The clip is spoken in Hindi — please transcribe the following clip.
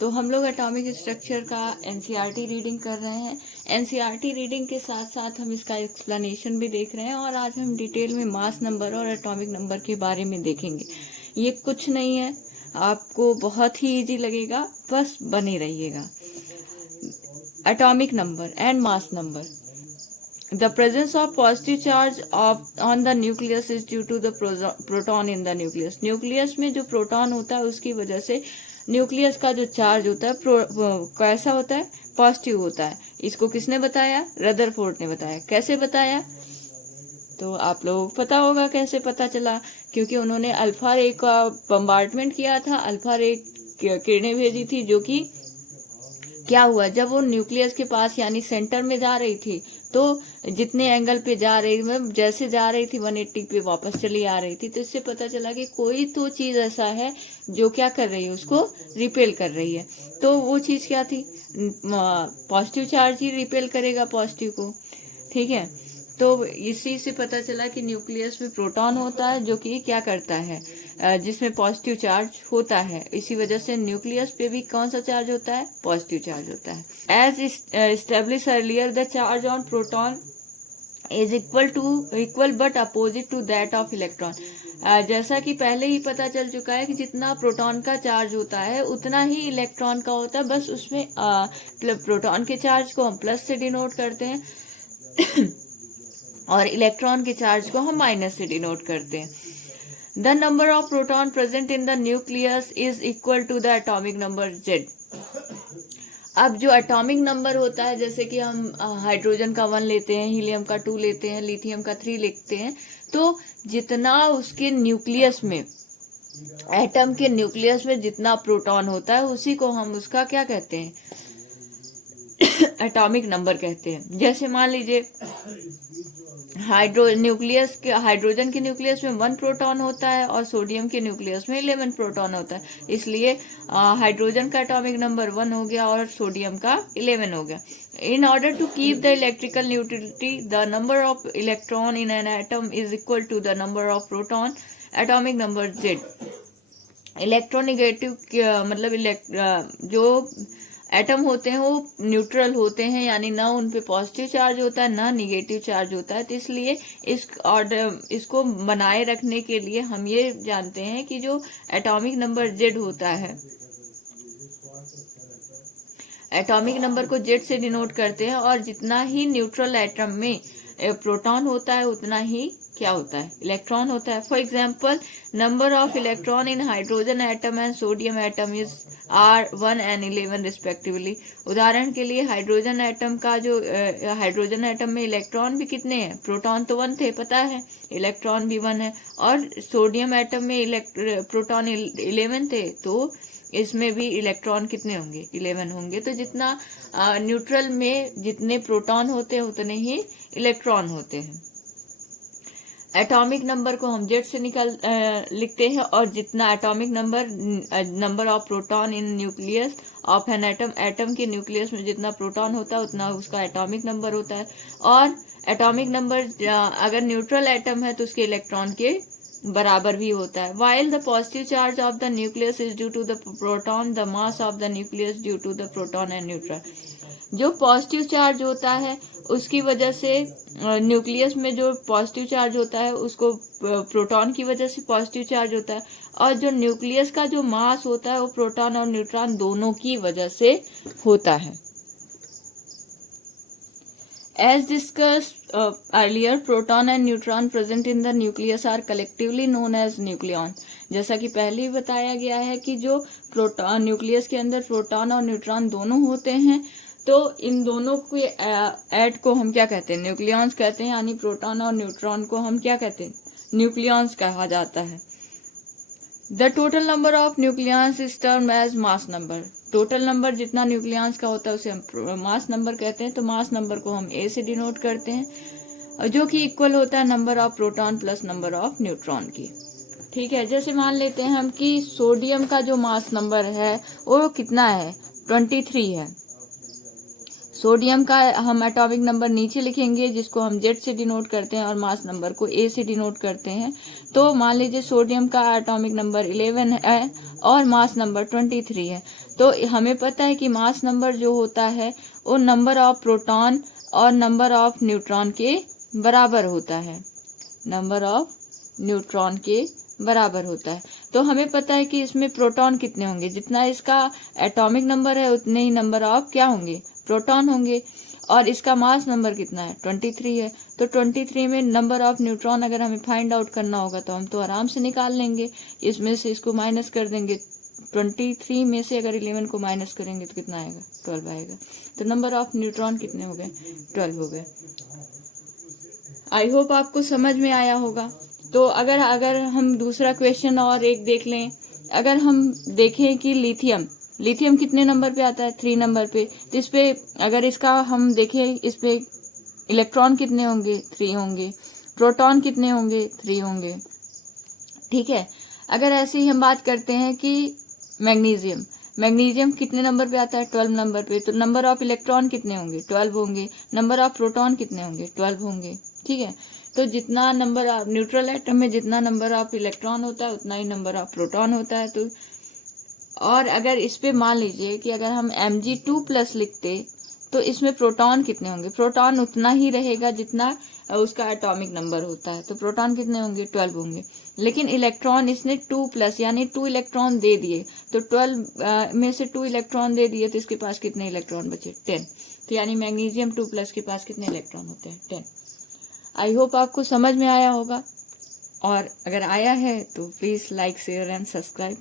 तो हम लोग एटॉमिक स्ट्रक्चर का एनसीईआरटी रीडिंग कर रहे हैं। एनसीईआरटी रीडिंग के साथ साथ हम इसका एक्सप्लेनेशन भी देख रहे हैं और आज हम डिटेल में मास नंबर और एटॉमिक नंबर के बारे में देखेंगे। ये कुछ नहीं है, आपको बहुत ही इजी लगेगा, बस बने रहिएगा। Atomic number and mass number. The presence of positive charge on the nucleus is due to the proton in the nucleus. Nucleus में जो प्रोटॉन होता है उसकी वजह से न्यूक्लियस का जो चार्ज होता है कैसा होता है, पॉजिटिव होता है। इसको किसने बताया? रदरफोर्ड ने बताया। कैसे बताया? तो आप लोग पता होगा कैसे पता चला, क्योंकि उन्होंने अल्फा रे का बम्बार्डमेंट किया था। अल्फा रे किरणें भेजी थी, जो कि क्या हुआ, जब वो न्यूक्लियस के पास यानी सेंटर में जा रही थी तो जितने एंगल पे जा रही, जैसे जा रही थी 180 पे वापस चली आ रही थी। तो इससे पता चला कि कोई तो चीज ऐसा है जो क्या कर रही है, उसको रिपेल कर रही है। तो वो चीज क्या थी? पॉजिटिव चार्ज ही रिपेल करेगा पॉजिटिव को। ठीक है, तो इसी से पता चला कि न्यूक्लियस में प्रोटॉन होता है जो कि क्या करता है, जिसमें पॉजिटिव चार्ज होता है। इसी वजह से न्यूक्लियस पे भी कौन सा चार्ज होता है? पॉजिटिव चार्ज होता है। As establish earlier, the charge on proton is equal but opposite to that of electron. जैसा कि पहले ही पता चल चुका है कि जितना प्रोटॉन का चार्ज होता है उतना ही इलेक्ट्रॉन का होता है, बस उसमें प्रोटॉन के चार्ज को हम प्लस से डिनोट करते हैं और इलेक्ट्रॉन के चार्ज को हम माइनस से डिनोट करते हैं। The number of proton present in the nucleus is equal to the atomic number Z। अब जो एटॉमिक नंबर होता है, जैसे कि हम हाइड्रोजन का 1 लेते हैं, हीलियम का 2 लेते हैं, लिथियम का 3 लेते हैं, तो जितना उसके न्यूक्लियस में, एटम के न्यूक्लियस में जितना प्रोटॉन होता है उसी को हम उसका क्या कहते हैं? एटॉमिक नंबर कहते हैं। जैसे मान लीजिए हाइड्रोजन के न्यूक्लियस में 1 प्रोटॉन होता है और सोडियम के न्यूक्लियस में 11 प्रोटॉन होता है, इसलिए हाइड्रोजन का एटॉमिक नंबर 1 हो गया और सोडियम का 11 हो गया। In order to keep the electrical neutrality, the number of electron in an atom is equal to the number of proton, atomic number Z। Electronegative मतलब जो एटम होते हैं वो न्यूट्रल होते हैं, यानी ना उन पे पॉजिटिव चार्ज होता है ना निगेटिव चार्ज होता है। तो इसलिए इसको बनाए रखने के लिए हम ये जानते हैं कि जो एटॉमिक नंबर Z होता है, एटॉमिक नंबर को Z से डिनोट करते हैं, और जितना ही न्यूट्रल एटम में प्रोटॉन होता है उतना ही क्या होता है? इलेक्ट्रॉन होता है। For example, number of electron in hydrogen atom and sodium atom is are 1 and 11 respectively. उदाहरण के लिए हाइड्रोजन एटम में इलेक्ट्रॉन भी कितने हैं? प्रोटॉन तो 1 थे, पता है, इलेक्ट्रॉन भी 1 है। और सोडियम एटम में प्रोटॉन 11 थे, तो इसमें भी इलेक्ट्रॉन कितने होंगे? 11 होंगे। तो जितना न्यूट्रल में जितने प्रोटॉन होते हैं उतने ही इलेक्ट्रॉन होते हैं। एटॉमिक नंबर को हम Z से लिखते हैं, और जितना atomic number of proton in nucleus of an atom के न्यूक्लियस में जितना प्रोटॉन होता है उतना उसका एटॉमिक नंबर होता है। और एटॉमिक नंबर अगर न्यूट्रल एटम है तो उसके इलेक्ट्रॉन के बराबर भी होता है। While the positive charge of the nucleus is due to the proton, the mass of the nucleus due to the proton and neutron. जो पॉजिटिव चार्ज होता है उसकी वजह से न्यूक्लियस में जो पॉजिटिव चार्ज होता है उसको प्रोटॉन की वजह से पॉजिटिव चार्ज होता है, और जो न्यूक्लियस का जो मास होता है वो प्रोटॉन और न्यूट्रॉन दोनों की वजह से होता है। As discussed earlier, proton and neutron present in the nucleus are collectively known as nucleon। जैसा कि पहले ही बताया गया है कि जो प्रोटॉन न्यूक्लियस के अंदर प्रोटॉन और न्यूट्रॉन दोनों होते हैं, तो इन दोनों के ऐड को हम क्या कहते हैं? न्यूक्लियॉन्स कहते हैं, यानी प्रोटॉन और न्यूट्रॉन को हम क्या कहते हैं? न्यूक्लियॉन्स कहा जाता है। The total number of nucleons is termed as mass number. Total number जितना न्यूक्लियॉन्स का होता है उसे हम मास नंबर कहते हैं। तो मास नंबर को हम A से डिनोट करते हैं, जो कि इक्वल होता है number of proton plus number of neutron की। ठीक है, जैसे मान लेते हैं हम कि सोडियम का जो मास नंबर है वो कितना है? 23 है। सोडियम का हम एटॉमिक नंबर नीचे लिखेंगे, जिसको हम Z से डिनोट करते हैं, और मास नंबर को A से डिनोट करते हैं। तो मान लीजिए सोडियम का एटॉमिक नंबर 11 है और मास नंबर 23 है। तो हमें पता है कि मास नंबर जो होता है वो नंबर ऑफ प्रोटॉन और नंबर ऑफ न्यूट्रॉन के बराबर होता है, नंबर ऑफ न्यूट्रॉन के बराबर होता है। तो हमें पता है कि इसमें प्रोटॉन कितने होंगे, जितना इसका एटॉमिक नंबर है उतने ही नंबर ऑफ क्या होंगे, प्रोटॉन होंगे। और इसका मास नंबर कितना है, 23 है। तो 23 में नंबर ऑफ न्यूट्रॉन अगर हमें फाइंड आउट करना होगा तो हम तो आराम से निकाल लेंगे, इसमें से इसको माइनस कर देंगे। 23 में से अगर 11 को माइनस करेंगे तो कितना आएगा, 12 आएगा। तो नंबर ऑफ न्यूट्रॉन कितने हो गए, 12 हो गए। आई होप आपको समझ में आया होगा। तो अगर हम दूसरा क्वेश्चन और एक देख लें, अगर हम देखें कि लिथियम कितने नंबर पे आता है, 3 नंबर पे। तो इस पे अगर इसका हम देखें, इस पे इलेक्ट्रॉन कितने होंगे, 3 होंगे। प्रोटॉन कितने होंगे, 3 होंगे। ठीक है। अगर ऐसे ही हम बात करते हैं कि मैग्नीशियम कितने नंबर पे आता है, 12 नंबर पे। तो नंबर ऑफ इलेक्ट्रॉन कितने होंगे, 12 होंगे। नंबर ऑफ प्रोटॉन कितने होंगे, 12 होंगे। ठीक है। तो जितना नंबर ऑफ न्यूट्रल एटम में जितना नंबर ऑफ इलेक्ट्रॉन होता है उतना ही नंबर ऑफ प्रोटॉन होता है। तो और अगर इस पे मान लीजिए कि अगर हम Mg2+ लिखते तो इसमें प्रोटॉन कितने होंगे, प्रोटॉन उतना ही रहेगा जितना उसका एटॉमिक नंबर होता है। तो प्रोटॉन कितने होंगे, 12 होंगे। लेकिन इलेक्ट्रॉन इसने 2+ यानी 2 इलेक्ट्रॉन दे दिए। तो 12 में से 2 इलेक्ट्रॉन दे दिए तो इसके पास कितने इलेक्ट्रॉन बचे, 10। तो यानी मैग्नीशियम 2+ के पास कितने इलेक्ट्रॉन होते हैं, 10। आई होप आपको समझ में आया होगा, और अगर आया है तो please like, share and subscribe.